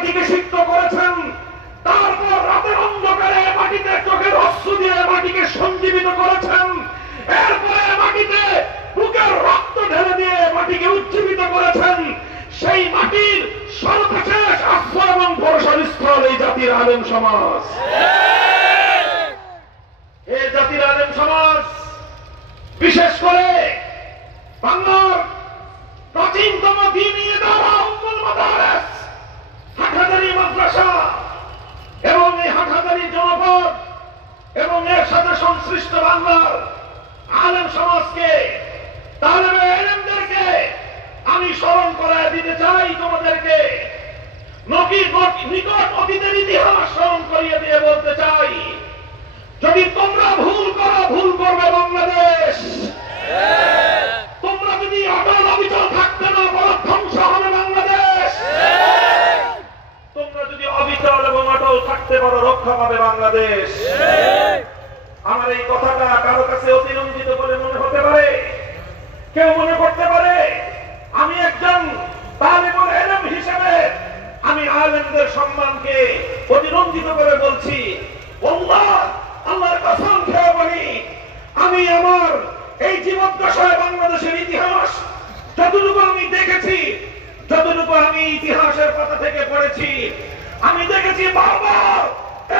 মাটিকে সিক্ত করেছেন, তারপর রাতের অন্ধকারে মাটিতে চোখের অশ্রু দিয়ে মাটিকে সঞ্জীবিত করেছেন, এরপরে মাটিতে বুকের রক্ত ঢেলে দিয়ে মাটিকে উজ্জীবিত করেছেন। সেই মাটির সর্বশেষ আশ্রয় এবং ভরসার স্থল এই জাতির আলেম সমাজ। এই জাতির আলেম সমাজ বিশেষ করে বাংলার প্রাচীনতম দ্বীনি ইদারা উম্মুল মাদারিস হাটহাজারী মাদ্রাসা এবং এই হাটহাজারী জনপদ এবং এর সাথে সংশ্লিষ্ট বাংলার আলেম সমাজকে, তালেবে ইলমদেরকে আমি স্মরণ করায় দিতে চাই। তোমাদেরকে নিকট অতীতের ইতিহাস স্মরণ করিয়ে দিয়ে বলতে চাই, যদি তোমরা ভুল করো, ভুল করবে বাংলাদেশ। তোমরা যদি অটল অবিচল থাকতে না পারো, ধ্বংস হবে বাংলাদেশ। তোমরা যদি অবিচল এবং অটল থাকতে পারো, রক্ষা পাবে বাংলাদেশ। আমার এই কথাটা কারো কাছে অতিরঞ্জিত বলে মনে হতে পারে, কেউ মনে করতে পারে আমি একজন তালেবুল ইলম হিসেবে আমি আলেমদের সম্মানকে অতিরঞ্জিত করে বলছি। আল্লাহর কসম খেয়ে বলি, আমি আমার এই জীবদ্দশায় বাংলাদেশের ইতিহাস যতটুকু আমি দেখেছি, যতটুকু আমি ইতিহাসের পাতা থেকে পড়েছি, আমি দেখেছি বারবার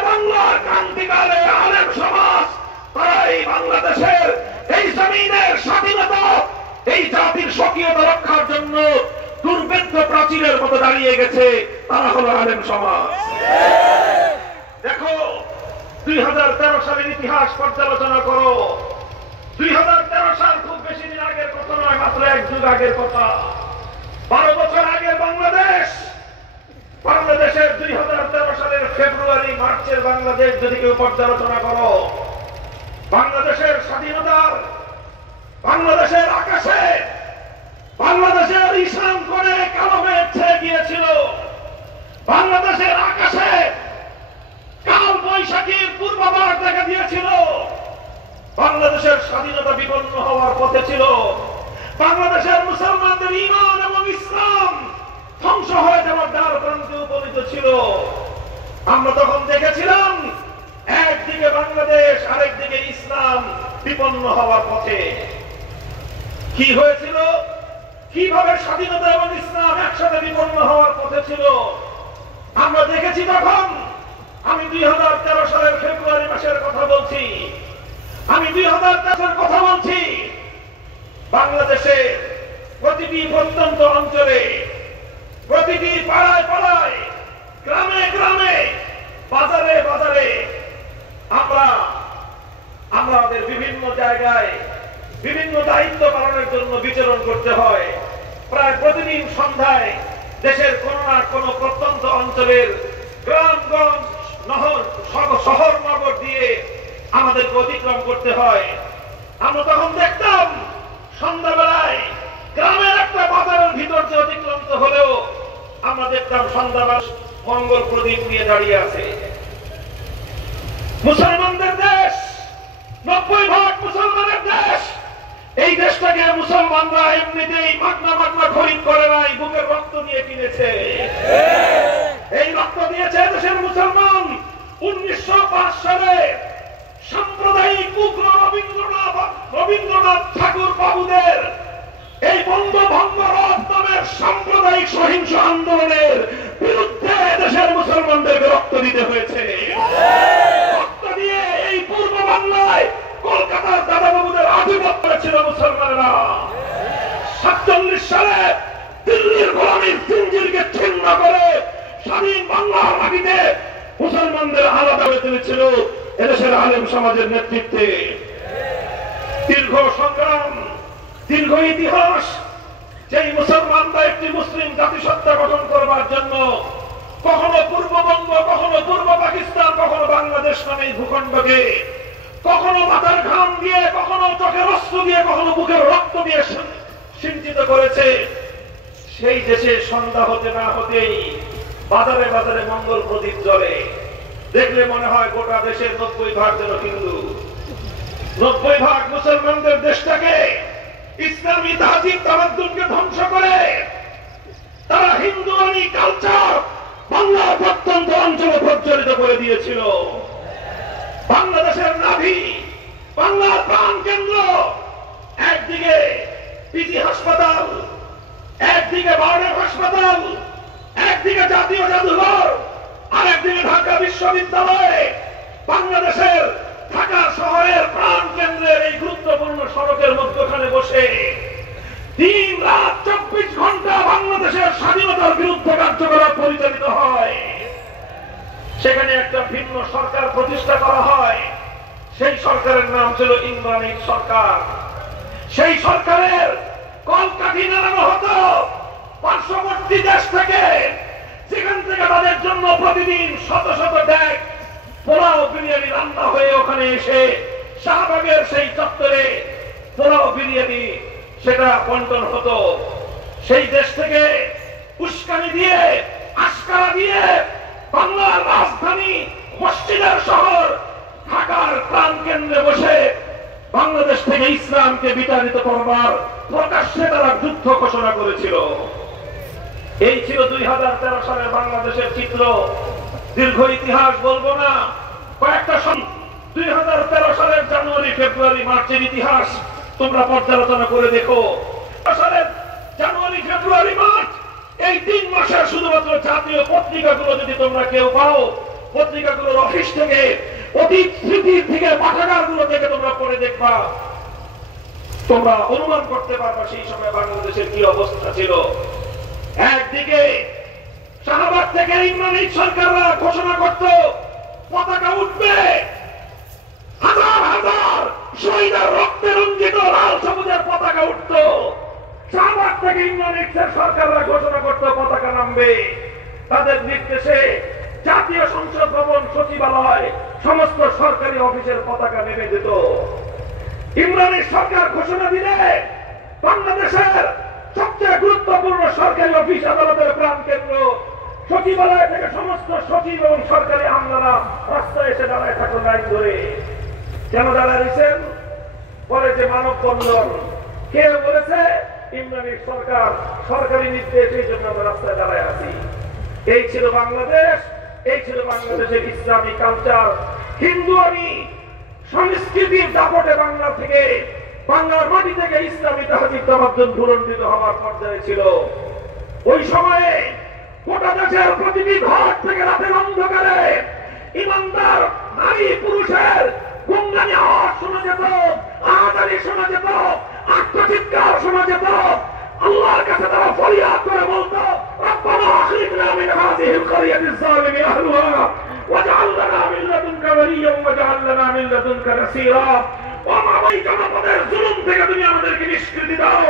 বাংলার ক্রান্তিকালে আলেম সমাজ তারা এই বাংলাদেশের এই জমিনের স্বাধীনতা, এই জাতির স্বকীয়তা রক্ষার জন্য দুর্ভেদ্য প্রাচীরের মতো দাঁড়িয়ে গেছে। তারা হলো আলেম সমাজ। দেখো 2013 সালের ইতিহাস পর্যালোচনা করো। 2013 সাল খুব বেশি দিন আগের কথা নয়, মাত্র এক যুগ আগের কথা। 12 বছর আগের বাংলাদেশের 2013 সালের ফেব্রুয়ারি মার্চের বাংলাদেশ যদি কেউ পর্যালোচনা করো, বাংলাদেশের স্বাধীনতার, বাংলাদেশের আকাশে বাংলাদেশের ঈশান কোণে কালো মেঘ ছেয়ে গিয়েছিল। বাংলাদেশের আকাশে কাল বৈশাখীর পূর্বাভাস দেখা দিয়েছিল। বাংলাদেশের স্বাধীনতা বিপন্ন হওয়ার পথে ছিল। বাংলাদেশের মুসলমানদের ঈমান এবং ইসলাম ধ্বংস হয়ে যাওয়ার দ্বার প্রান্তে উপনীত ছিল। আমরা তখন দেখেছিলাম একদিকে বাংলাদেশ, আরেকদিকে ইসলাম বিপন্ন হওয়ার পথে। কি হয়েছিল? কিভাবে স্বাধীনতা এবং ইসলাম একসাথে বিপন্ন হওয়ার পথে ছিল আমরা দেখেছি তখন। আমি 2013 সালের ফেব্রুয়ারি মাসের কথা বলছি। আমি 2013 কথা বলছি। বাংলাদেশে প্রতিটি প্রত্যন্ত অঞ্চলে, প্রতিটি পাড়ায় পাড়ায়, গ্রামে গ্রামে, বাজারে বাজারে আমাদের বিভিন্ন জায়গায় বিভিন্ন দায়িত্ব পালনের জন্য বিচরণ করতে হয়। প্রায় প্রতিদিন সন্ধ্যায় দেশের কোন না কোন প্রত্যন্ত অঞ্চলের গ্রামগঞ্জ, শহর নগর দিয়ে আমাদেরকে অতিক্রম করতে হয়। আমরা তখন দেখতাম সন্ধ্যাবেলায় গ্রামের একটা বাজারের ভিতর দিয়ে অতিক্রান্ত হলেও আমরা দেখতাম সন্ধ্যাবেলা মঙ্গল প্রদীপ নিয়ে দাঁড়িয়ে আছে। মুসলমানদের দেশ, 90% মুসলমানের দেশ। এই দেশটাকে মুসলমানরা এমনিতেই মাগনা মাগনা খরিদ করে নাই, বুকের রক্ত দিয়ে কিনেছে। এই রক্ত দিয়েছে দেশের মুসলমান। 1905 সালে সাম্প্রদায়িক উগ্র রবীন্দ্রনাথ ঠাকুর বাবুদের এই বঙ্গভঙ্গ নামের সাম্প্রদায়িক সহিংস আন্দোলনের বিরুদ্ধে দেশের মুসলমানদেরকে রক্ত দিতে হয়েছে। রক্ত দিয়ে এই পূর্ব বাংলায় কলকাতার দাদাবাবুদের আধিপত্য ছিল মুসলমানেরা। 47 সালে দিল্লির গোলামীর জিঞ্জিরকে ছিন্ন করে স্বাধীন বাংলার মাটিতে মুসলমানদের আলাদা হয়ে তুলেছিল এদেশের আলেম সমাজের নেতৃত্বে। দীর্ঘ সংগ্রাম, দীর্ঘ ইতিহাস। যেই মুসলমানরা একটি মুসলিম জাতিসত্তা গঠন করবার জন্য কখনো পূর্ববঙ্গ, কখনো পূর্ব পাকিস্তান, কখনো বাংলাদেশ নামে ভূখণ্ডকে কখনো মাথার ঘাম দিয়ে, কখনো চোখের অশ্রু দিয়ে, কখনো বুকের রক্ত দিয়ে সিঞ্চিত করেছে, সেই দেশে সন্ধ্যা হতে না হতেই বাজারে বাজারে মঙ্গল প্রদীপ জ্বলে। দেখলে মনে হয় গোটা দেশের 90% যেন হিন্দু। 90% মুসলমানদের দেশটাকে ইসলামী তাহজিব তামাদ্দুনকে ধ্বংস করে তারা হিন্দুয়ানি কালচার বাংলা বিতাড়িত করে দিয়েছিল। বাংলাদেশের নাভি, বাংলার প্রাণ কেন্দ্র, একদিকে পিজি হাসপাতাল, একদিকে বার্ডেন হাসপাতাল, একদিকে জাতীয় জাদুঘর, আর একদিকে ঢাকা বিশ্ববিদ্যালয়। বাংলাদেশের ঢাকা শহরের প্রাণ কেন্দ্রের এই গুরুত্বপূর্ণ সড়কের মধ্যখানে বসে দিন রাত 24 ঘন্টা বাংলাদেশের স্বাধীনতার বিরুদ্ধে কার্যকলাপ পরিচালিত হয়। সেখানে একটা ভিন্ন সরকার প্রতিষ্ঠা করা হয়। সেই সরকারের নাম ছিল ইমরানের সরকার। সেই সরকারের কলকাঠি নাড়ানো হতো পার্শ্ববর্তী দেশ থেকে, যেখান থেকে তাদের জন্য প্রতিদিন শত শত ডেক পোলাও বিরিয়ানি রান্না হয়ে ওখানে এসে শাহবাগের সেই চত্বরে পোলাও বিরিয়ানি সেটা বন্টন হতো। সেই দেশ থেকে উস্কানি দিয়ে, আশকারা দিয়ে বাংলার রাজধানী মসজিদের শহর ঢাকার প্রাণ কেন্দ্রে বসে বাংলাদেশ থেকে ইসলামকে বিতাড়িত করবার প্রকাশ্যে তারা যুদ্ধ ঘোষণা করেছিল। এই ছিল 2013 সালের বাংলাদেশের চিত্র। দীর্ঘ ইতিহাস বলবো না, কয়েকটা 2013 সালের জানুয়ারি, ফেব্রুয়ারি, মার্চের ইতিহাস তোমরা পর্যালোচনা করে দেখো। সালের জানুয়ারি, ফেব্রুয়ারি, মার্চ এই 3 মাসের শুধুমাত্র জাতীয় পত্রিকাগুলো যদি তোমরা কেউ পাও, পত্রিকাগুলোর অফিস থেকে, অতীত স্মৃতির থেকে, পাঠাগারগুলো থেকে তোমরা পড়ে দেখবা, তোমরা অনুমান করতে পারবা সেই সময় বাংলাদেশের কি অবস্থা ছিল। একদিকে শাহবাগ থেকে ইমরানি সরকাররা ঘোষণা করত পতাকা উঠবে, হাজার হাজার শহীদের রক্তে রঞ্জিত লাল সবুজের পতাকা উঠত। শাহবাগ থেকে ইমরানি সরকাররা ঘোষণা করত পতাকা নামবে। তাদের নির্দেশে জাতীয় সংসদ ভবন, সচিবালয়, সমস্ত সরকারি অফিসের পতাকা নেমে যেত। ইমরানি সরকার ঘোষণা দিলে বাংলাদেশের সবচেয়ে গুরুত্বপূর্ণ সরকারি অফিস, আদালতের প্রাণ কেন্দ্র, সচিবালয় থেকে সমস্ত সচিব এবং সরকারি আমলারা রাস্তায় এসে দাঁড়ায় থাকলো লাইন ধরে। কেন দাঁড়াইছেন? বলে যে মানববন্ধন। কে বলেছে? ইমরানি সরকার, সরকারি নির্দেশ, এই জন্য আমরা রাস্তায় দাঁড়ায় আছি। এই ছিল বাংলাদেশ, এই ছিল বাংলাদেশের ইসলামী কালচার। হিন্দুয়ানি সংস্কৃতির দাপটে বাংলা থেকে, বাংলার মাটি থেকে ইসলামী তাহজিব তামাদ্দুন ভুলণ্ঠিত হওয়ার পর্যায়ে ছিল। ওই সময়ে গোটা দেশের প্রতিটি ঘর থেকে রাতের অন্ধকারে ইমানদার নারী পুরুষের গুণগানি আওয়াজ শোনা যেত, আহাজারি শোনা যেত, আত্মচিৎকার শোনা যেত। আল্লাহর কাছে তারা ফরিয়াদ করে বলতো, রব্বানা আখরিজনা মিন হাযিহিল ক্বরিয়াতিজ যালিমি আহলুহা ওয়াজআল লানা মিন লাদুনকা ওয়ালিয়্যান ওয়াজআল লানা মিন লাদুনকা নাসীরা। ওই জনপদের জুলুম থেকে তুমি আমাদেরকে নিষ্কৃতি দাও,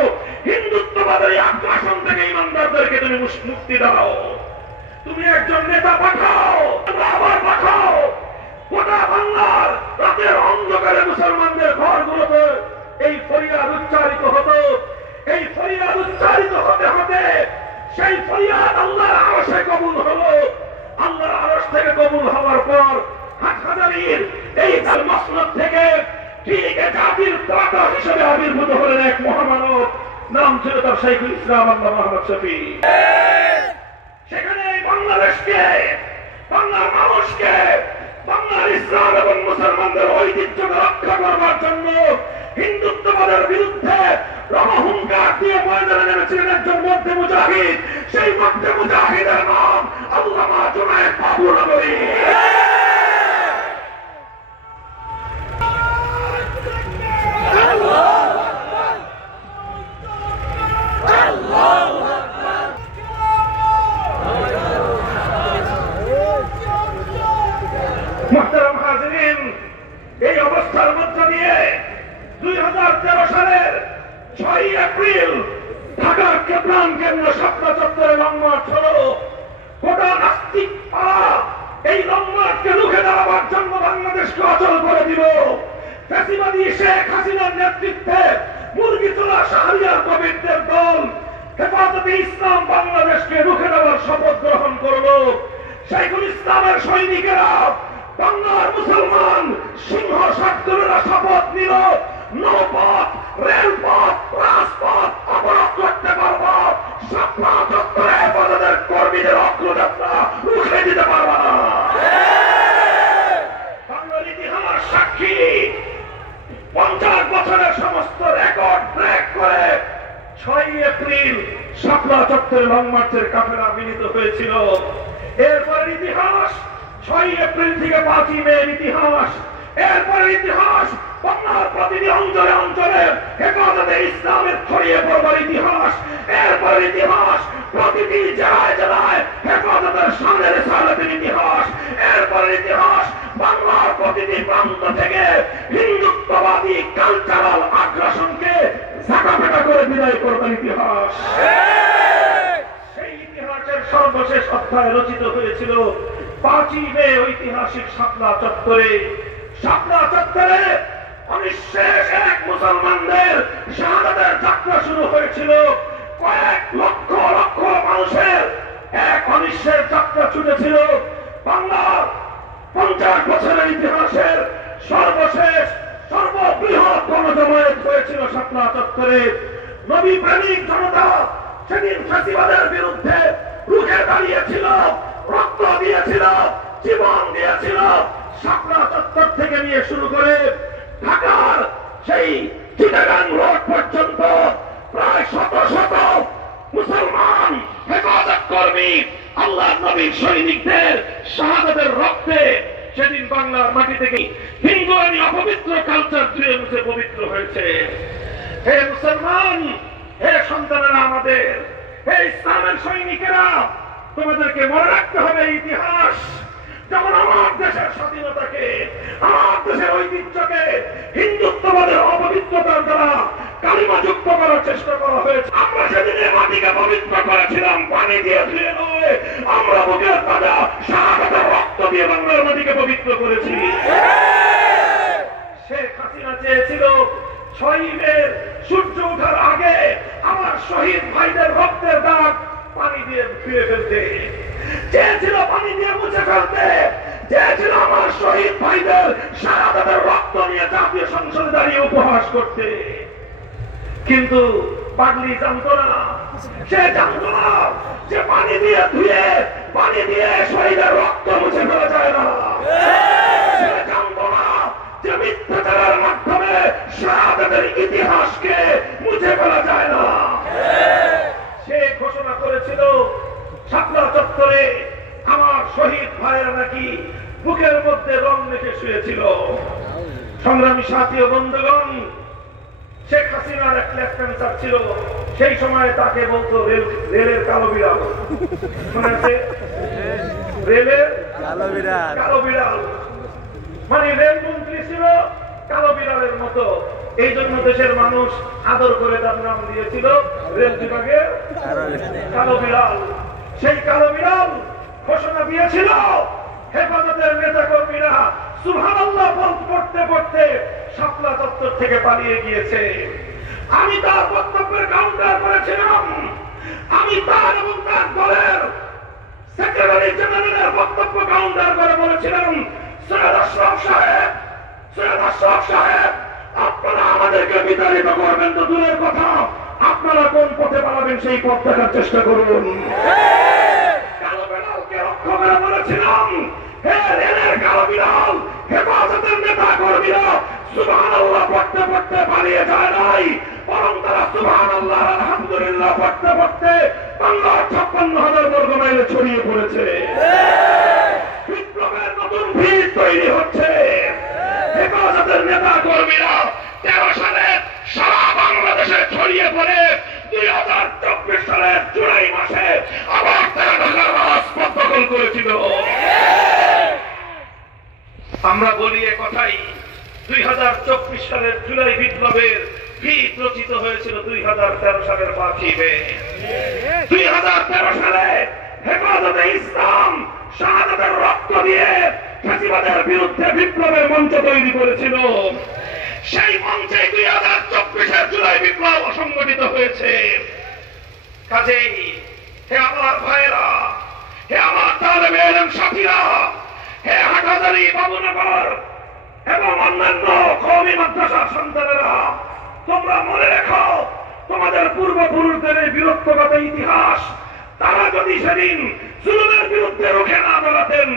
হিন্দুত্ববাদের আগ্রাসন থেকে ইমানদারদেরকে তুমি মুক্তি দাও। তুমি একজন নেতা পাঠাও, আবার পাঠাও। গোটা বাংলার রাতের অন্ধকারে মুসলমানদের ঘরগুলোতে এই ফরিয়াদ উচ্চারিত হতো। এই ফরিয়াদ উচ্চারিত হতে হতে সেই ফরিয়াদ আল্লাহর আরশে কবুল হলো। আল্লাহর আরশ থেকে কবুল হওয়ার পর হাটহাজারীর এই মসনদ থেকে ঠিক জাতির দাতা হিসেবে আবির্ভূত হলেন এক মহামানব, নাম ছিল তার শাইখুল ইসলাম আল্লামা মুহাম্মদ শফি। সেখানে বাংলাদেশকে, বাংলার মানুষকে, বাংলার ইসলাম এবং মুসলমানদের ঐতিহ্যকে রক্ষা করবার জন্য হিন্দুত্ববাদের বিরুদ্ধে রণহুঙ্কার দিয়ে ময়দানে নেমেছিলেন একজন মধ্যে মুজাহিদ। সেই মধ্যে মুজাহিদের নাম আল্লামা জুনায়েদ বাবুর নগরী। মুহতারাম হাজিরিন, এই অবস্থার মধ্য দিয়ে 2013 সালের 6 এপ্রিল ঢাকার প্রাণ কেন্দ্র শাপলা চত্বরে লং মার্চ হলো। গোটা নাস্তিক পাড়া এই লং মার্চকে রুখে দাঁড়াবার জন্য বাংলাদেশকে অচল করে দিল। ফ্যাসিবাদী শেখ হাসিনার নেতৃত্বে মুরগিতলা শাহরিয়ার কবিরদের দল হেফাজতে ইসলাম বাংলাদেশকে রুখে দেওয়ার শপথ গ্রহণ করলো। শাইখুল ইসলামের সৈনিকেরা, বাংলার মুসলমান সিংহ শার্দুলেরা শপথ নিল, নৌপথ, রেলপথ, রাজপথ অবরোধ করতে পারব, শাপলা চত্বরে হেফাজতের কর্মীদের অগ্রযাত্রা রুখে দিতে পারব না। চত্বরে লং মার্চের কাফেলা মিলিত হয়েছিল। এরপর ইতিহাস 6 এপ্রিল থেকে 5 মে ইতিহাস। এরপর ইতিহাস বাংলার প্রতিটি অঞ্চলে অঞ্চলে হেফাজতে ইসলামের ছড়িয়ে পড়বার ইতিহাস। এরপর ইতিহাস প্রতিটি জেলায় জেলায় হেফাজতের সামনের সালাতের ইতিহাস। এরপর ইতিহাস বাংলার প্রতিটি প্রান্ত থেকে হিন্দুত্ববাদী কালচারাল আগ্রাসনকে ঝাঁকাপেটা করে বিদায় করবার ইতিহাস। সেই ইতিহাসের সর্বশেষ অধ্যায় রচিত হয়েছিল 5 মে ঐতিহাসিক শাপলা চত্বরে। শাপলা চত্বরে অনিঃশেষ এক মুসলমানদের শাহাদাতের যাত্রা শুরু হয়েছিল। কয়েক লক্ষ লক্ষ মানুষের এক অনিঃশেষ যাত্রা ছুটেছিল। বাংলার 50 বছরের ইতিহাসের সর্বশেষ সর্ববৃহৎ গণজমায়েত হয়েছিল শাপলা চত্বরে। নবী প্রেমিক জনতা সেদিন ফ্যাসিবাদের বিরুদ্ধে রুখে দাঁড়িয়েছিল, রক্ত দিয়েছিল, জীবন দিয়েছিল। শাপলা চত্বর থেকে নিয়ে শুরু করে ঢাকার সেই চিটাগাং রোড পর্যন্ত প্রায় শত শত মুসলমান হেফাজত কর্মী আল্লাহ নবীর সৈনিকদের শাহাদাতের রক্তে সেদিন বাংলার মাটি থেকে হিন্দুয়ানি অপবিত্র কালচার ধুয়ে মুছে পবিত্র হয়েছে। হে মুসলমান, হে সন্তানেরা আমাদের, হে ইসলামের সৈনিকেরা, তোমাদেরকে মনে রাখতে হবে ইতিহাস। যখন আমার দেশের স্বাধীনতাকে, আমার দেশের ঐতিহ্যকে হিন্দুত্ববাদের অপবিত্রতার দ্বারা কালিমা যুক্ত করার চেষ্টা করা হয়েছে, আমরা সেদিনে মাটিকে পবিত্র করেছিলাম পানি দিয়ে ধুয়ে নয়, আমরা বুকের তাজা শাহাদাতের রক্ত দিয়ে বাংলার মাটিকে পবিত্র করেছি। শেখ হাসিনা চেয়েছিল 6 মে সূর্য ওঠার আগে আমার শহীদ ভাইদের রক্তের দাগ পানি দিয়ে ধুয়ে ফেলতে, চেয়েছিল পানি দিয়ে মুছে ফেলতে, চেয়েছিল আমার শহীদ ভাইদের শাহাদাতের রক্ত নিয়ে জাতীয় সংসদে দাঁড়িয়ে উপহাস করতে। কিন্তু পাগলি জানতো না, সে জানতো না যে পানি দিয়ে ধুয়ে, পানি দিয়ে শহীদের রক্ত মুছে ফেলা যায় না। সে জানতো না যে মিথ্যাচারের মাধ্যমে শাহাদাতের ইতিহাসকে মুছে ফেলা যায় না। সে ঘোষণা করেছিল শাপলা চত্বরে আমার শহীদ ভাইয়েরা নাকি বুকের মধ্যে রং মেখে শুয়েছিল। সংগ্রামী সাথী ও বন্ধুগণ, শেখ হাসিনার এক লেফটেন্যান্ট ছিল, সেই সময় তাকে বলতো রেলের কালো বিড়াল। শুনেছে? রেলের কালো বিড়াল, মানে রেল মন্ত্রী ছিল কালো বিড়ালের মতো। এই জন্য দেশের মানুষ আদর করে তার নাম দিয়েছিল রেল বিভাগের কালো বিড়াল। সেই কালো বিড়াল ঘোষণা দিয়েছিল হেফাজতের নেতা কর্মীরা সুবহানাল্লাহ পড়তে পড়তে শাপলা চত্বর থেকে পালিয়ে গিয়েছে। আমি তার বক্তব্যের কাউন্টার করেছিলাম। আমি তার এবং তার দলের সেক্রেটারি জেনারেলের বক্তব্য কাউন্টার করে বলেছিলাম, সৈয়দ আশরাফ সাহেব, আপনারা আমাদেরকে বিতাড়িত করবেন তো দূরের কথা, আপনারা কোন পথে পালাবেন সেই পথ দেখার চেষ্টা করুন। কালো বিড়ালকে রক্ষা করে বলেছিলাম, হে রেলের কালো বিড়াল, হেফাজতের নেতা কর্মীরা সুবহানাল্লাহ পড়তে পড়তে পালিয়ে যায় নাই, বরং তারা সুবহানাল্লাহ আলহামদুলিল্লাহ পড়তে পড়তে বাংলার 56,000 বর্গ মাইলে ছড়িয়ে পড়েছে। বিপ্লবের নতুন ভিত তৈরি হচ্ছে। হেফাজতের নেতা কর্মীরা 13 সালে সারা বাংলাদেশে ছড়িয়ে পড়ে 2024 সালের জুলাই মাসে আবার তারা ঢাকার রাজপথ দখল করেছিল। আমরা বলি এ কথাই, 2024 সালের জুলাই বিপ্লবের ভিত রচিত হয়েছিল 2013 সালের 5 মে। 2013 সালে হেফাজতে ইসলাম শাহাদাতের রক্ত দিয়ে ফ্যাসিবাদের বিরুদ্ধে বিপ্লবের মঞ্চ তৈরি করেছিল। সেই মঞ্চে 2024 জুলাই বিপ্লব সংগঠিত হয়েছে। কাজেই হে আমার ভাইয়েরা, হে আমার তালেবে ইলম সাথীরা, হে হাটহাজারী, বাবুনগর এবং অন্যান্য কওমি মাদ্রাসার সন্তানেরা, তোমরা মনে রেখো তোমাদের পূর্বপুরুষদের এই বীরত্বগত ইতিহাস তারা যদি সেদিন জুলুমের বিরুদ্ধে রুখে না দাঁড়াতেন,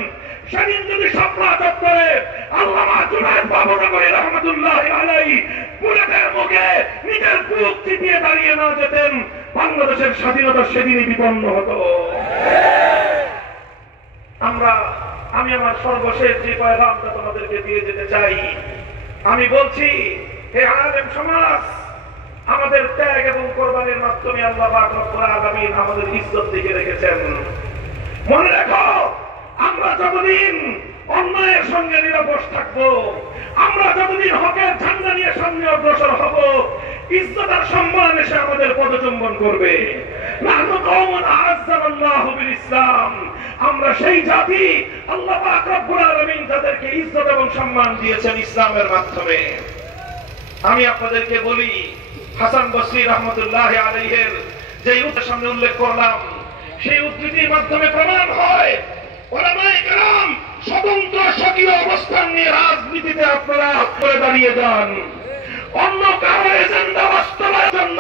সেদিন যদি শাপলা চত্বরে আল্লামা জুনায়েদ বাবুনগরী রাহমাতুল্লাহি আলাইহি বুলেটের মুখে নিজের বুক চিপিয়ে দাঁড়িয়ে না যেতেন, বাংলাদেশের স্বাধীনতা সেদিনই বিপন্ন হতো। আমি আমার সর্বশেষ যে পয়গামটা তোমাদেরকে দিয়ে যেতে চাই, আমি বলছি, হে আলেম সমাজ, আমাদের ত্যাগ এবং কোরবানির মাধ্যমে আল্লাহ পাক রব্বুল আলামিন আমাদের ইজ্জত দিকে রেখেছেন। মনে রাখো, আমরা যতদিন অন্যায়ের সঙ্গে নিরপেক্ষ থাকবো, আমরা যতদিন হকের ঝান্ডা নিয়ে সামনে অগ্রসর হব, ইজ্জত আর সম্মান এসে আমাদের পদচুম্বন করবে। নাহনু কওমুন আ'আজ্জানাল্লাহু বিল ইসলাম, আমরা সেই জাতি আল্লাহ পাক রব্বুল আলামিন যাদেরকে ইজ্জত এবং সম্মান দিয়েছেন ইসলামের মাধ্যমে। আমি আপনাদেরকে বলি, হাসান বসরি রাহমাতুল্লাহি আলাইহির যে উক্তির সামনে উল্লেখ করলাম, সেই উক্তির মাধ্যমে প্রমাণ হয় উলামায়ে কেরাম স্বতন্ত্র স্বকীয় অবস্থান নিয়ে রাজনীতিতে আপনারা করে দাঁড়িয়ে যান। অন্য কারো এজেন্ডা বাস্তবায়নের জন্য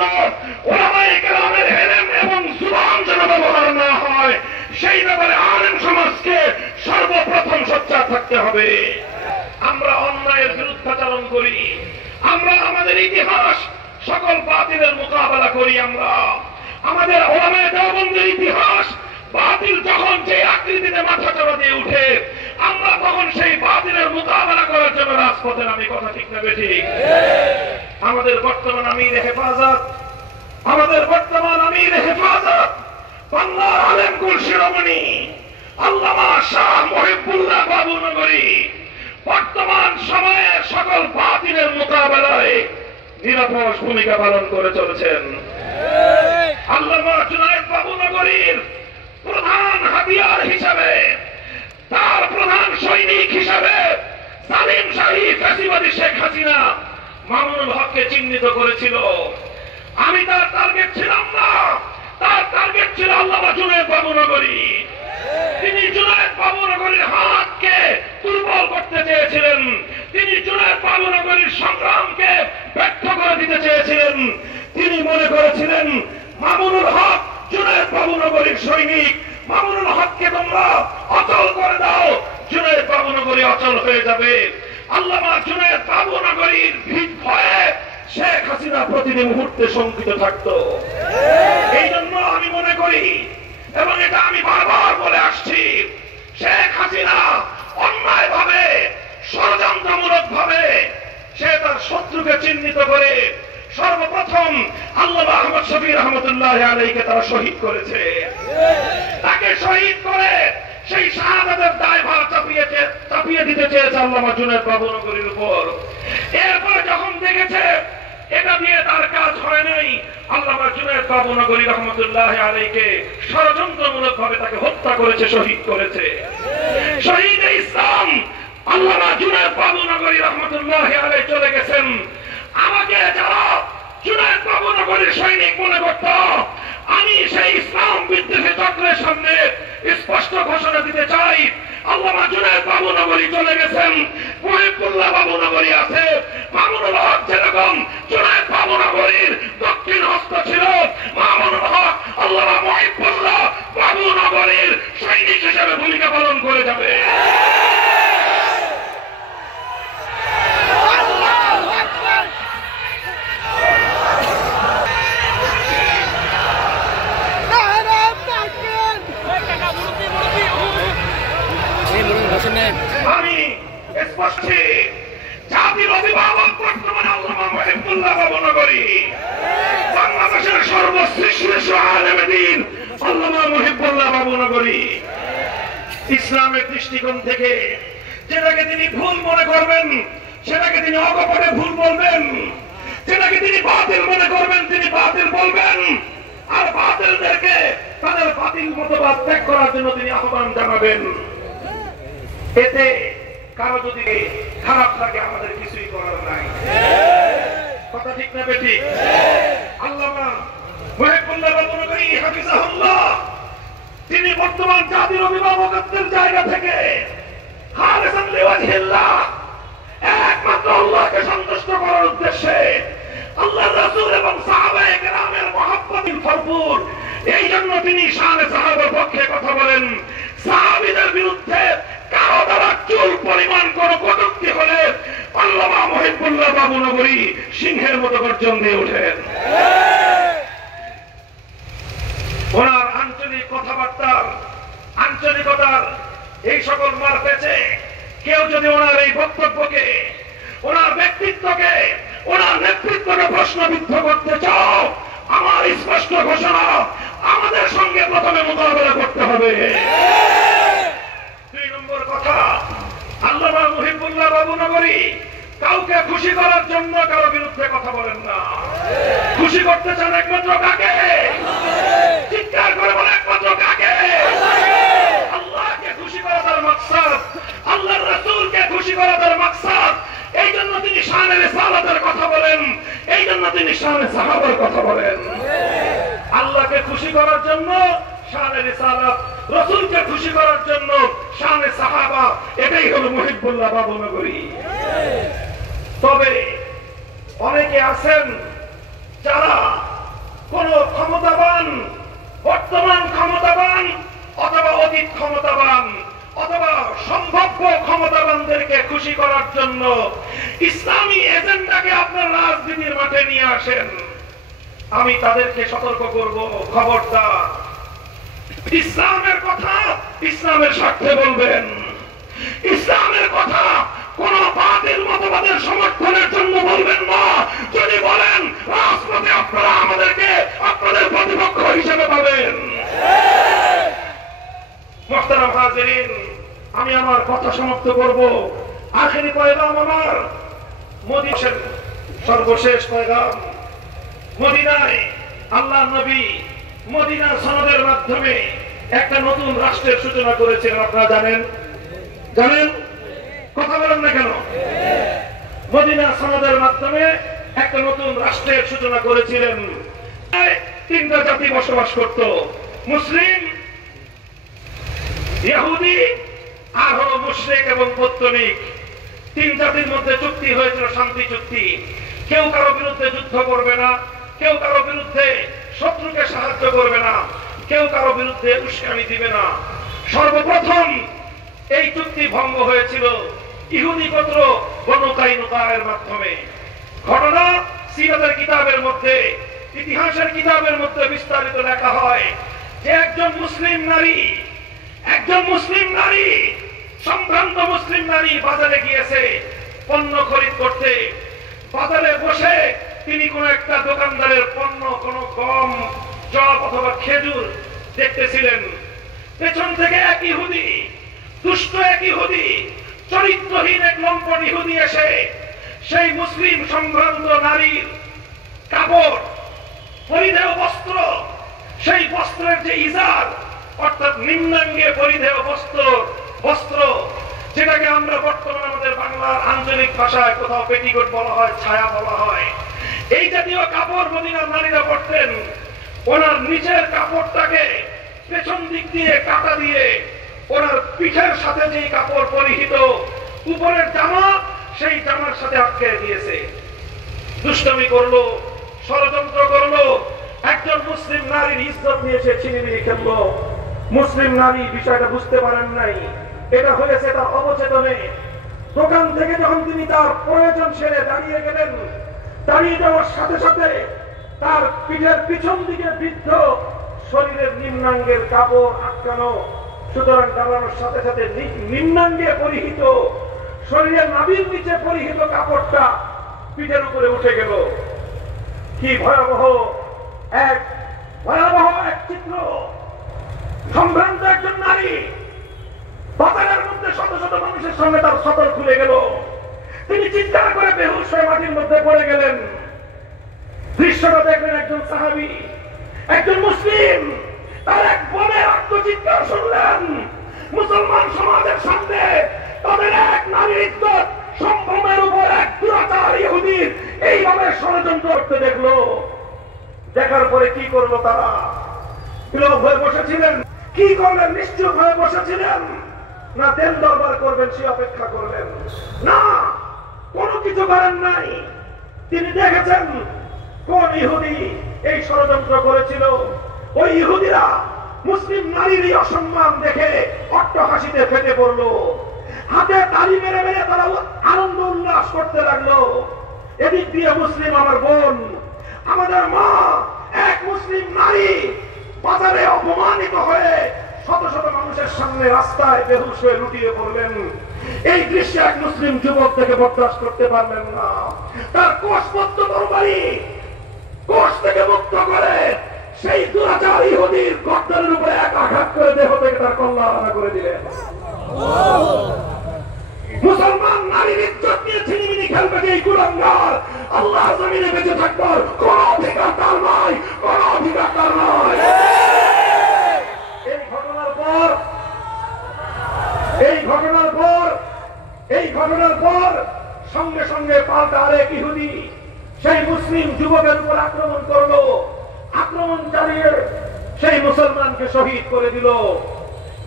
উলামায়ে কেরামের ইলম এবং জুবান যেন ব্যবহার না হয়, সেই ব্যাপারে আলেম সমাজকে সর্বপ্রথম সোচ্চার থাকতে হবে। আমরা অন্যায়ের বিরুদ্ধাচরণ করি, আমরা আমাদের ইতিহাস সকল বাতিলের মোকাবেলা করি। আমরা আমাদের উলামায়ে দেওবন্দের ইতিহাস, বাতিল যখন যে আকৃতিতে মাথা চাড়া দিয়ে উঠে, আমরা তখন সেই বাতিলের মোকাবেলা করার জন্য রাজপথে নামি। কথা ঠিক না বেঠিক? আমাদের বর্তমান আমির হেফাজত, বাংলার আলেমকুল শিরোমণি আল্লামা শাহ মহিবুল্লাহ বাবুনগরী বর্তমান সময়ের সকল বাতিলের মোকাবেলায় নিরপেক্ষ ভূমিকা পালন করে চলেছেন। আল্লামা জুনায়েদ বাবুনগরীর প্রধান হাতিয়ার হিসাবে, তার প্রধান সৈনিক হিসাবে সালিম শাহী ফ্যাসিবাদী শেখ হাসিনা মামুনুল হককে চিহ্নিত করেছিল। আমি তার টার্গেট ছিলাম না, তার টার্গেট ছিল আল্লামা জুনায়েদ বাবুনগরী। তিনি জুনায়েদ বাবুনগরীর হাতকে দুর্বল করতে চেয়েছিলেন, তিনি জুনায়েদ বাবুনগরীর সংগ্রামকে ব্যর্থ করে দিতে চেয়েছিলেন। তিনি মনে করেছিলেন মামুনুল হক জুনায়েদ বাবুনগরীর সৈনিক, মামুনুল হককে তোমরা অচল করে দাও, জুনায়েদ বাবুনগরী অচল হয়ে যাবে। আল্লামা জুনায়েদ বাবুনগরীর ভয়ে শেখ হাসিনা প্রতিটি মুহূর্তে শঙ্কিত থাকত। এই জন্য আমি মনে করি, এবং এটা আমি বারবার বলে আসছি, শেখ হাসিনা অন্যায় ভাবে, ষড়যন্ত্রমূলক ভাবে সে তার শত্রুকে চিহ্নিত করে সর্বপ্রথম আল্লামা আহমদ শফী রহমতুল্লাহ আলাইহিকে তারা শহীদ করেছে। তাকে শহীদ করে সেই শাহাদাতের দায়ভার চাপিয়ে দিতে চেয়েছে আল্লামা জুনায়েদ বাবুনগরীর উপর। এরপরে যখন দেখেছে এটা দিয়ে তার কাজ হয় নাই, আল্লামা জুনায়েদ বাবুনগরী রহমতুল্লাহ আলাইহিকে ষড়যন্ত্রমূলক ভাবে তাকে হত্যা করেছে, শহীদ করেছে। শহীদে ইসলাম আল্লামা জুনায়েদ বাবুনগরী রহমতুল্লাহ আলাইহি চলে গেছেন। আমাকে যারা জুনায়েদ বাবুনগরীর সৈনিক মনে করত, আমি সেই ইসলাম বিদ্বেষী চক্রের সামনে স্পষ্ট ঘোষণা দিতে চাই, আল্লামা জুনায়েদ বাবুনগরী চলে গেছেন, মহিবুল্লাহ বাবুনগরী আছে। মামুনুল হক যেরকম জুনায়েদ বাবুনগরীর দক্ষিণ হস্ত ছিল, মামুনুল হক আল্লামা মহিবুল্লাহ বাবুনগরীর সৈনিক হিসেবে ভূমিকা পালন করে যাবে। আমি স্পষ্ট জাতির অভিভাবক বর্তমানে আল্লামা মহিবুল্লাহ বাবুনগরী, বাংলাদেশের সর্বশ্রেষ্ঠ আলেমে দ্বীন আল্লামা মহিবুল্লাহ বাবুনগরী। ইসলামের দৃষ্টিকোণ থেকে যেটাকে তিনি ভুল মনে করবেন সেটাকে তিনি অকপটে ভুল বলবেন, যেটাকে তিনি বাতিল মনে করবেন তিনি বাতিল বলবেন, আর বাতিলদেরকে তাদের বাতিল মতবাদ ত্যাগ করার জন্য তিনি আহ্বান জানাবেন। এতে কারো যদি খারাপ লাগে আমাদের কিছুই করার নাই। কথা ঠিক না বেঠিক? আল্লামা মহিবুল্লাহ বাবুনগরী হাফিজাহুল্লাহ তিনি বর্তমান জাতির অভিভাবকত্বের জায়গা থেকে খালিসান লিওয়াজহিল্লাহ, একমাত্র আল্লাহকে সন্তুষ্ট করার উদ্দেশ্যে, আল্লাহর রাসূল এবং সাহাবায়ে কেরামের মহব্বতে ভরপুর, এই জন্য তিনি শানে সাহাবার পক্ষে কথা বলেন। সাহাবীদের বিরুদ্ধে কারো দ্বারা চুল পরিমাণ কোন কটূক্তি হলে আল্লামা মহিবুল্লাহ বাবুনগরী সিংহের মতো গর্জন দিয়ে ওঠেন। মার, এই সকল মার পেছে কেউ যদি ওনার এই বক্তব্যকে, ওনার ব্যক্তিত্বকে, ওনার নেতৃত্বকে প্রশ্নবিদ্ধ করতে চাও, আমার স্পষ্ট ঘোষণা, আমাদের সঙ্গে প্রথমে মোকাবেলা করতে হবে। 2 নম্বর কথা, আল্লামা মুহিবুল্লাহ বাবুনগরী কাউকে খুশি করার জন্য কারো বিরুদ্ধে কথা বলেন না। খুশি করতে চান একমাত্র কাকে? চিৎকার করে বলে একমাত্র কাকে? আল্লাহকে খুশি করা তার মাকসাদ, আল্লাহর রাসূলকে খুশি করা তার মাকসাদ। এই জন্য তিনি শানে রিসালাতের কথা বলেন, এই জন্য তিনি শানে সাহাবার কথা বলেন। আল্লাহকে খুশি করার জন্য শানে রিসালাত, রাসূলকে খুশি করার জন্য শানে সাহাবা, এটাই হলো মুহিবুল্লাহ বাবুনগরী। তবে অনেকে আছেন যারা কোন ক্ষমতাবান, বর্তমান ক্ষমতাবান অথবা অতীত ক্ষমতাবান অথবা সম্ভাব্য ক্ষমতাবানদেরকে খুশি করার জন্য ইসলামী এজেন্ডাকে আপনার রাজনীতির মাঠে নিয়ে আসেন। আমি তাদেরকে সতর্ক করব, খবরদার, ইসলামের কথা ইসলামের স্বার্থে বলবেন। ইসলামের কথা কোন বাতিল মতবাদের সমর্থনের জন্য বলবেন না। যদি বলেন, রাজপথে আপনারা আমাদেরকে আপনাদের প্রতিপক্ষ হিসেবে পাবেন। মুহতারাম হাজিরিন, আমি আমার কথা সমাপ্ত করব। আখেরি পয়গাম আমার মদিনার সর্বশেষ পয়গাম। মদিনায় আল্লাহ নবী মদিনার সনদের মাধ্যমে একটা নতুন রাষ্ট্রের সূচনা করেছিলেন। আপনারা জানেন? জানেন? কথা বলেন না কেন? মদিনা সনদের মাধ্যমে একটা নতুন রাষ্ট্রের সূচনা করেছিলেন। 3টা জাতি বসবাস করত, মুসলিম, ইহুদি আর হলো মুশরিক এবং পৌত্তলিক। 3 জাতির মধ্যে চুক্তি হয়েছিল, শান্তি চুক্তি। কেউ কারো বিরুদ্ধে যুদ্ধ করবে না, কেউ কারো বিরুদ্ধে শত্রুকে সাহায্য করবে না, কেউ কারো বিরুদ্ধে উস্কানি দিবে না। সর্বপ্রথম এই চুক্তি ভঙ্গ হয়েছিল ইহুদি গোত্র বনু কাইনুকার মাধ্যমে। ঘটনা সিরাতের কিতাবের মধ্যে, ইতিহাসের কিতাবের মধ্যে বিস্তারিত লেখা হয় যে একজন মুসলিম নারী, সম্ভ্রান্ত মুসলিম নারী বাজারে গিয়েছে পণ্য খরিদ করতে। বাজারে বসে তিনি কোন একটা দোকানদারের পণ্য, কোন গম, জব অথবা খেজুর দেখতেছিলেন। পেছন থেকে এক ইহুদি, দুষ্ট এক ইহুদি, চরিত্রহীন এক লম্পট ইহুদি এসে সেই মুসলিম সম্ভ্রান্ত নারীর কাপড়, পরিধেয় বস্ত্র, সেই বস্ত্রের যে ইজার অর্থাৎ নিম্নাঙ্গে পরিধেয় বস্ত্র, যেটাকে আমরা বর্তমানে আমাদের বাংলার আঞ্চলিক ভাষায় কোথাও পেটিকোট বলা হয়, ছায়া বলা হয়, এই জাতীয় কাপড় মদিনার নারীরা পরতেন। ওনার নিচের কাপড়টাকে পেছন দিক দিয়ে কাটা দিয়ে ওনার পিঠের সাথে যে কাপড় পরিহিত উপরের জামা, সেই জামার সাথে আটকে দিয়েছে। দুষ্টমি করলো, ষড়যন্ত্র করলো, একজন মুসলিম নারীর ইজ্জত নিয়ে সে ছিনিমিনি খেললো। মুসলিম নারী বিষয়টা বুঝতে পারেন নাই, এটা হয়েছে তার অবচেতনে। দোকান থেকে যখন তিনি তার প্রয়োজন সেরে দাঁড়িয়ে গেলেন, দাঁড়িয়ে যাওয়ার সাথে সাথে তার পিঠের পিছন দিকে বৃদ্ধ শরীরের নিম্নাঙ্গের কাপড় আটকানো, সুতরাং দাঁড়ানোর সাথে সাথে নিম্নাঙ্গে পরিহিত, শরীরের নাভির নিচে পরিহিত কাপড়টা পিঠের উপরে উঠে গেল। কি ভয়াবহ এক চিত্র! সম্ভ্রান্ত একজন নারী বাজারের মধ্যে শত শত মানুষের সামনে তার সতর খুলে গেল। তিনি চিৎকার করে বেহুশ হয়ে মাটির মধ্যে পড়ে গেলেন। দৃশ্যটা দেখলেন একজন সাহাবী, একজন মুসলিম, তার এক বোনের আত্মচিৎকার শুনলেন। মুসলমান সমাজের সামনে তাদের এক নারীর ইজ্জত সম্ভ্রমের উপর এক দুরাচার ইহুদির এইভাবে ষড়যন্ত্র করতে দেখলো। দেখার পরে কি করলো তারা? বিলোপ হয়ে বসেছিলেন। কি করলেন? নিশ্চুপ হয়ে বসেছিলেন না দেন দরবার করবেন সে অপেক্ষা করলেন না, কোনো কিছু করেন নাই। তিনি দেখেছেন কোন ইহুদি এই ষড়যন্ত্র করেছিল। ওই ইহুদিরা মুসলিম নারীর অসম্মান দেখে অট্টহাসিতে ফেটে পড়লো। হাতে তালি মেরে মেরে তারা আনন্দ উল্লাস করতে লাগলো। এদিক দিয়ে মুসলিম আমার বোন, আমাদের মা, এক মুসলিম নারী বাজারে অপমানিত হয়ে শত শত মানুষের সামনে রাস্তায় বেহুশ হয়ে লুটিয়ে পড়লেন। এই দৃশ্য এক মুসলিম যুবক থেকে বরদাস্ত করতে পারলেন না। তার কোষবদ্ধ তরবারি কোষ থেকে মুক্ত করে সেই দুরাচার ইহুদির গর্দানের উপরে এক আঘাত করে দেহ থেকে তার কল্লা আলাদা করে দিলেন। মুসলমান নারীর ইজ্জত নিয়ে ছিনিমিনি খেলবে যে এই কুলাঙ্গার, আল্লাহ জমিনে বেঁচে থাকবার কোন অধিকার তার নয়, কোন অধিকার তার নয়। এই ঘটনার পর সঙ্গে সঙ্গে পাল্টা আরেক ইহুদি সেই মুসলিম যুবকের উপর আক্রমণ করলো। আক্রমণ চালিয়ে সেই মুসলমানকে শহীদ করে দিল।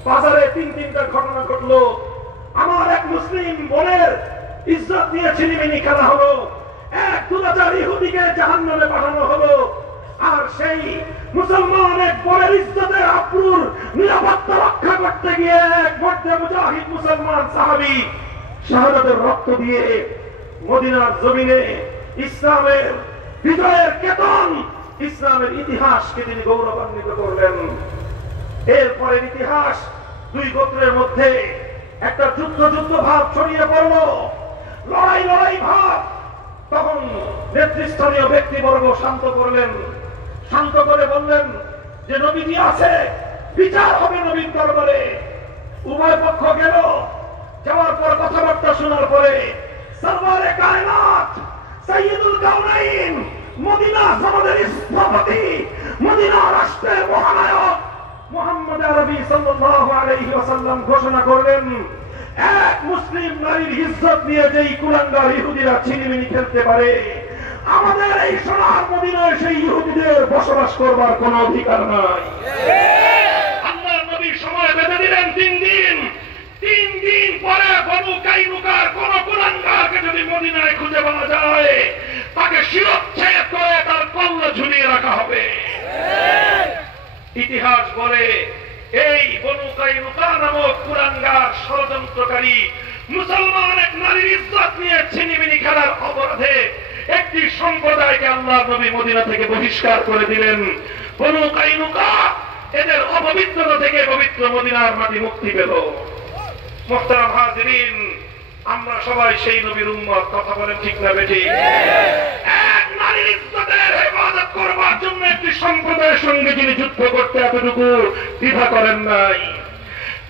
বাজারে তিনটা ঘটনা ঘটলো। আমার এক মুসলিম বোনের ইজ্জত নিয়ে ছিনিমিনি খেলা হলো, এক দুরাচার ইহুদিকে জাহান্নামে পাঠানো হলো, আর সেই মুসলমান এক বোনের ইজ্জতের আবরুর নিরাপত্তা রক্ষা করতে গিয়ে এক মধ্যে মুজাহিদ মুসলমান সাহাবী শাহাদাতের রক্ত দিয়ে মদিনার জমিনে ইসলামের বিজয়ের কেতন, ইসলামের ইতিহাসকে তিনি গৌরবান্বিত করলেন। এরপরের ইতিহাস, দুই গোত্রের মধ্যে একটা যুদ্ধ ভাব ছড়িয়ে পড়ল, লড়াই ভাব। তখন নেতৃস্থানীয় ব্যক্তিবর্গ শান্ত করলেন, শান্ত করে বললেন যে নবীজি আছে, বিচার হবে নবীর দরবারে। উভয় পক্ষ গেল, যাওয়ার পর কথাবার্তা শোনার পরে সরওয়ারে কায়নাত সাইয়্যিদুল কাউনাইন, মদিনা সমাজের স্থপতি, মদিনা রাষ্ট্রের মহানায়ক মুহাম্মদ আরবি সাল্লাল্লাহু আলাইহি ওয়াসাল্লাম ঘোষণা করলেন, এক মুসলিম নারীর ইজ্জত নিয়ে যেই কুলাঙ্গার ইহুদিরা ছিনিমিনি খেলতে পারে, আমাদের এই সোনার মদিনায় সেই ইহুদিদের বসবাস করবার কোনো অধিকার নাই। আল্লাহর নবী সময় বেঁধে দিলেন 3 দিন। 3 দিন পরে বনু কাইনুকার কোন কুলাঙ্গারকে যদি মদিনায় খুঁজে পাওয়া যায়, তাকে শিরচ্ছেদ করে তার কল্লা ঝুলিয়ে রাখা হবে। ইতিহাস বলে এই বনু কাইনুকা নামক কুলাঙ্গার ষড়যন্ত্রকারী মুসলমান এক নারীর ইজ্জত নিয়ে ছিনিমিনি খেলার অপরাধে একটি সম্প্রদায়কে আল্লাহর নবী মদিনা থেকে বহিষ্কার করে দিলেন। বনু কাইনুকা এদের অপবিত্রতা থেকে পবিত্র মদিনার মাটি মুক্তি পেল। মুহতারাম হাজিরিন, আমরা সবাই সেই নবীর উম্মত, কথা বলেন ঠিক না বেঠিক? এক নারীর ইজ্জতের হেফাজত করবার জন্য একটি সম্প্রদায়ের সঙ্গে যিনি যুদ্ধ করতে এতটুকু দ্বিধা করেন নাই।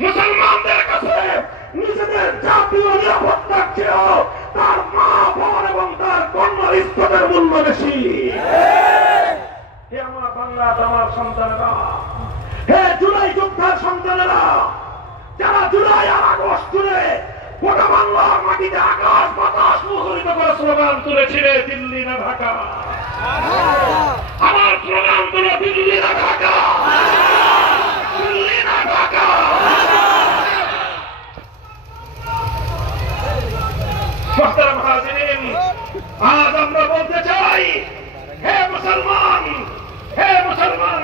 মুসলমানদের কাছে নিজেদের জাতীয় নিরাপত্তার চেয়েও তার মা বোন এবং তার কন্যার ইজ্জতের মূল্য বেশি। হে আমার বাংলা আমার সন্তানেরা, হে জুলাই যোদ্ধার সন্তানেরা, যারা জুলাই আর আগস্ট জুড়ে গোটা বাংলার মাটিতে আকাশ বাতাস মুখরিত করে স্লোগান তুলেছিলে, দিল্লি না ঢাকা। আমার স্লোগান তুলে দিল্লি না ঢাকা, দিল্লি না ঢাকা। মুহতারাম হাজিরিন, আজ আমরা বলতে চাই, হে মুসলমান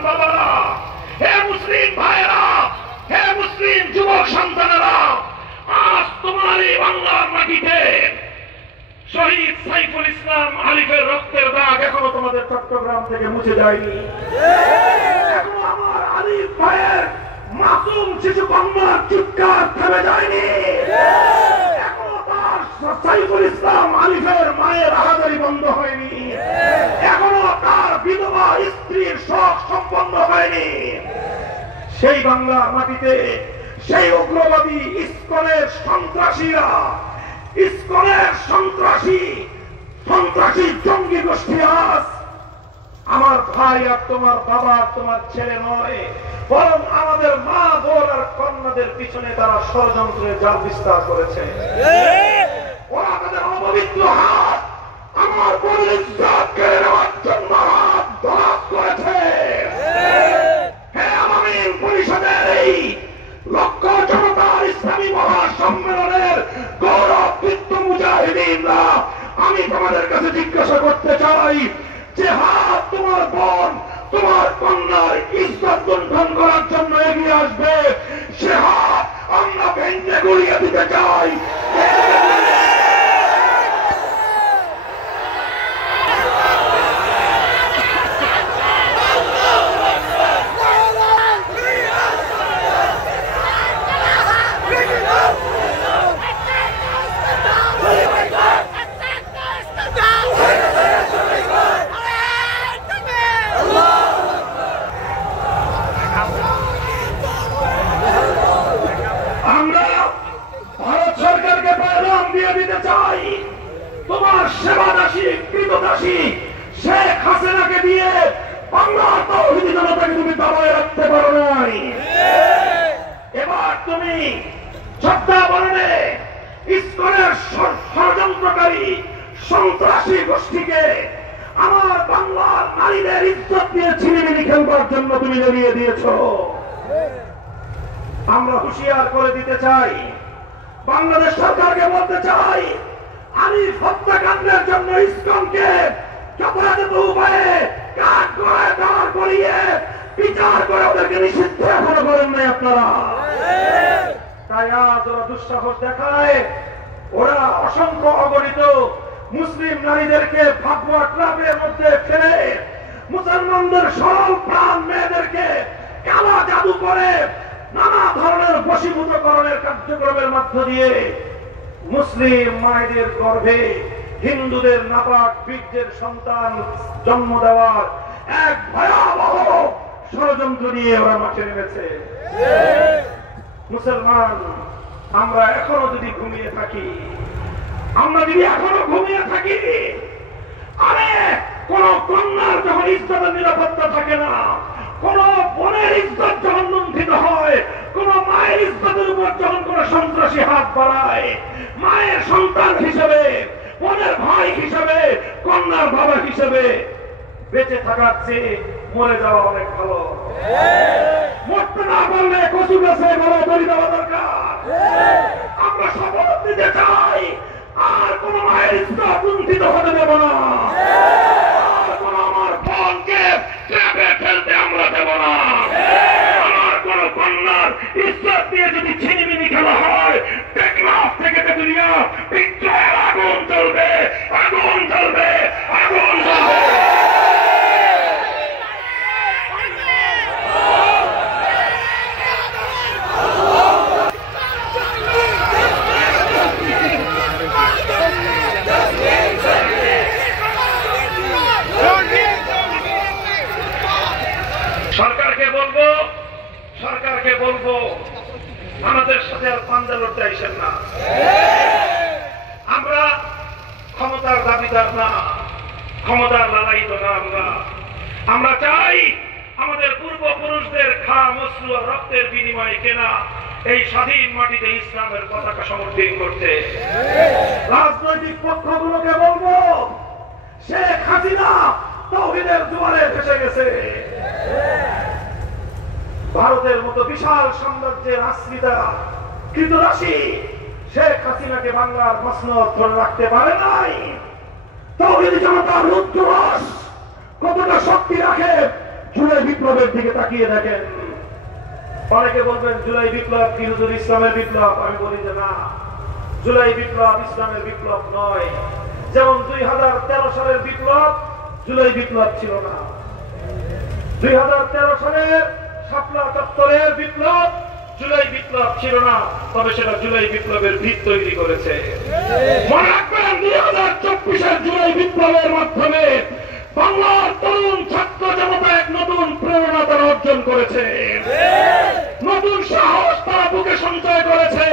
বাবারা, হে মুসলিম ভাইয়েরা, হে মুসলিম যুবক সন্তানেরা, আজ তোমার এই বাংলার মাটিতে শহীদ সাইফুল ইসলাম আলিফের রক্তের দাগ এখনো তোমাদের চট্টগ্রাম থেকে মুছে যায়নি। এখনো আমার আলিফ ভাইয়ের মাসুম শিশু কন্যার চিৎকার থেমে যায়নি। এখনো তার সাইফুল ইসলাম আলিফের মায়ের আহাজারি বন্ধ হয়নি। এখনো তার বিধবা স্ত্রীর শোক সম্পন্ন হয়নি। সেই বাংলার মাটিতে সেই উগ্রবাদী ইসকনের সন্ত্রাসীরা, ইসকনের সন্ত্রাসী জঙ্গি গোষ্ঠী আজ আমার ভাই আর তোমার বাবা আর তোমার ছেলে নয়, বরং আমাদের মা বোন আর কন্যাদের পিছনে তারা ষড়যন্ত্রের জাল বিস্তার করেছে। ওরা তাদের অপবিত্র হাত আমার বোনের ইজ্জত কেড়ে নেওয়ার জন্য হাত ধরাস করেছে। হ্যাঁ, আমিন পরিষদের এই লক্ষ জনতার ইসলামী মহাসম্মেলনের গৌরবদীপ্ত মুজাহিদিনরা, আমি তোমাদের কাছে জিজ্ঞাসা করতে চাই, যে হাত তোমার বোন তোমার কন্যার ইজ্জত লুণ্ঠন করার জন্য এগিয়ে আসবে, সে হাত আমরা ভেঙে গুড়িয়ে দিতে চাই। দিয়ে দিতে চাই, তোমার সেবাদাসী কৃতদাসী শেখ হাসিনাকে দিয়ে বাংলার তাওহীদি জনতাকে তুমি দাবায় রাখতে পারো নাই। এবার তুমি শ্রদ্ধাবরণে ইসকনের ষড়যন্ত্রকারী সন্ত্রাসী গোষ্ঠীকে আমার বাংলার নারীদের ইজ্জত দিয়ে ছিনিমিনি খেলবার জন্য তুমি লেলিয়ে দিয়েছ। আমরা হুঁশিয়ার করে দিতে চাই, বাংলাদেশ সরকারকে বলতে চাই, আরিফ হত্যাকাণ্ডের জন্য ইসকনকে যথাযথ উপায়ে কাঠ গড়ায় দাঁড় করিয়ে বিচার করে ওদেরকে নিষিদ্ধ এখনো করেন নাই আপনারা। তাই আজ ওরা দুঃসাহস দেখায়, ওরা অসংখ্য অগণিত মুসলিম নারীদেরকে ভাগবত ক্লাবের মধ্যে ফেলে মুসলমানদের সরল প্রাণ মেয়েদেরকে কালা জাদু করে নানা ধরনের বশীভূতকরণের কার্যক্রমের মধ্য দিয়ে মুসলিম মায়েদের গর্ভে হিন্দুদের নাপাক বীর্যের সন্তান জন্ম দেওয়ার এক ভয়াবহ ষড়যন্ত্র নিয়ে ওরা মাঠে নেমেছে। মুসলমান, আমরা এখনো যদি ঘুমিয়ে থাকি, আরে কোন কন্যার যখন ইজ্জতের নিরাপত্তা থাকে না, কোন বোনের ইজ্জত যখন লুণ্ঠিত হয়, কোন মায়ের ইজ্জতের উপর যখন কোন সন্ত্রাসী হাত বাড়ায়, মায়ের সন্তান হিসেবে, বোনের ভাই হিসেবে, কন্যার বাবা হিসেবে বেঁচে থাকার চেয়ে মরে যাওয়া অনেক ভালো। মরতে না পারলে কচু গাছে বড় বলি দেওয়া দরকার। আমরা শপথ নিতে চাই, আর কোন মায়ের ইজ্জত লুণ্ঠিত হতে দেব না, আর কোন আমার বোনকে ট্র্যাপে ফেলতে আমরা দেব না। আমার কোন কন্যার ইজ্জত দিয়ে যদি ছিনিমিনি খেলা হয়, টেকনাফ থেকে তেতুলিয়া বিদ্রোহের আগুন জ্বলবে, আগুন জ্বলবে, আগুন জ্বলবে। সরকারকে বলবো আমাদের সাথে আর পাঞ্জা লড়তে আইসেন না। আমরা ক্ষমতার দাবিদার না, ক্ষমতার লালায়িত না। আমরা চাই আমাদের পূর্বপুরুষদের ঘাম, অশ্রু আর রক্তের বিনিময়ে কেনা এই স্বাধীন মাটিতে ইসলামের পতাকা সমর্থন করতে। রাজনৈতিক পক্ষগুলোকে বলবো, শেখ হাসিনা তাওহীদের জোয়ারে ভেসে গেছে। ভারতের মতো বিশাল সাম্রাজ্যের আশ্রিতা কৃতদাসী শেখ হাসিনাকে বাংলার মসনদ ধরে রাখতে পারে নাই। তাওহীদি জনতার রুদ্ররস কতটা শক্তি রাখে জুলাই বিপ্লবের দিকে তাকিয়ে দেখেন। অনেকে বলবেন জুলাই বিপ্লব কি হুজুর ইসলামের বিপ্লব? আমি বলি যে না, জুলাই বিপ্লব ইসলামের বিপ্লব নয়। যেমন 2013 সালের বিপ্লব জুলাই বিপ্লব ছিল না। 2013 সালের শাপলা চত্বরের বিপ্লব জুলাই বিপ্লব ছিল না, তবে সেটা জুলাই বিপ্লবের ভিত তৈরি করেছে। মনে রাখবেন 2024-এর জুলাই বিপ্লবের মাধ্যমে বাংলার তরুণ ছাত্র জনতা এক নতুন প্রেরণা তারা অর্জন করেছে, নতুন সাহস তারা বুকে সঞ্চয় করেছে।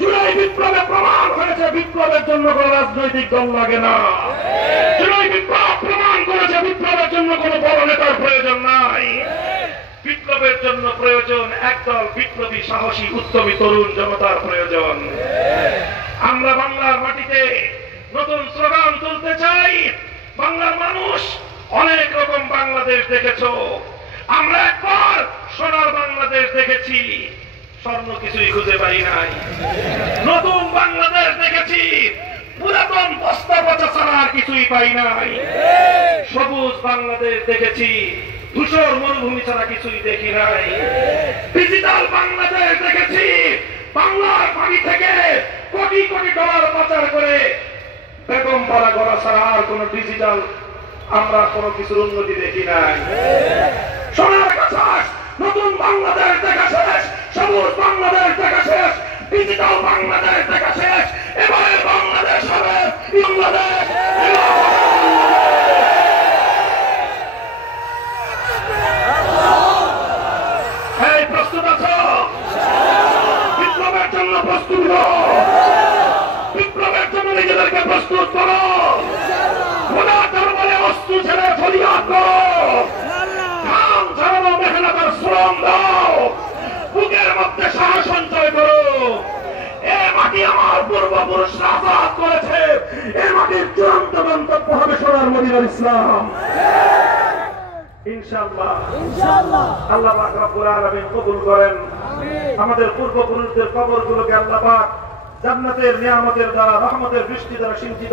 জুলাই বিপ্লবে প্রমাণ হয়েছে বিপ্লবের জন্য কোন রাজনৈতিক দল লাগে না। জুলাই বিপ্লব প্রমাণ করেছে বিপ্লবের জন্য কোন বড় নেতার প্রয়োজন নাই। বিপ্লবের জন্য প্রয়োজন একদল বিপ্লবী সাহসী উদ্যমী তরুণ জনতার প্রয়োজন। আমরা বাংলার মাটিতে নতুন স্লোগান তুলতে চাই। বাংলার মানুষ অনেক রকম বাংলাদেশ দেখেছো, আমরা একবার সোনার বাংলাদেশ দেখেছি, স্বর্ণ কিছুই খুঁজে পাই নাই। নতুন বাংলাদেশ দেখেছি, পুরাতন বস্তা পচা ছাড়া আর কিছুই পাই নাই। সবুজ বাংলাদেশ দেখেছি, ধূসর মরুভূমি ছাড়া কিছুই দেখি নাই। ডিজিটাল বাংলাদেশ দেখেছি, বাংলার পানি থেকে কোটি কোটি ডলার পাচার করে বেগম পাড়া গড়া ছাড়া আর কোন ডিজিটাল আমরা কোনো কিছুর উন্নতি দেখি নাই। সোনার কাছাস নতুন বাংলাদেশ দেখা শেষ, সবুজ বাংলাদেশ দেখা শেষ, ডিজিটাল বাংলাদেশ দেখা শেষ। এবারে বাংলাদেশ হবে বাংলাদেশ। এই প্রস্তুত আছো? বিপ্লবের জন্য প্রস্তুত হও, থেকে প্রস্তুত করো, খোদা দরবারে অস্ত্র ছেড়ে ফরিয়াদ করো, ঘাম ঝরানো মেহনতের শ্রম দাও, বুকের মধ্যে সাহস সঞ্চয় করো। এ মাটি আমার পূর্বপুরুষরা আজাদ করেছে, এ মাটির চূড়ান্ত গন্তব্য হবে সোনার মদিনার ইসলাম। ইনশাআল্লাহ আল্লাহ পাক রব্বুল আলামিন কবুল করেন। আমাদের পূর্বপুরুষদের কবরগুলোকে আল্লাহ পাক জান্নাতের নিয়ামতের দ্বারা, রহমতের বৃষ্টি দ্বারা সিঞ্চিত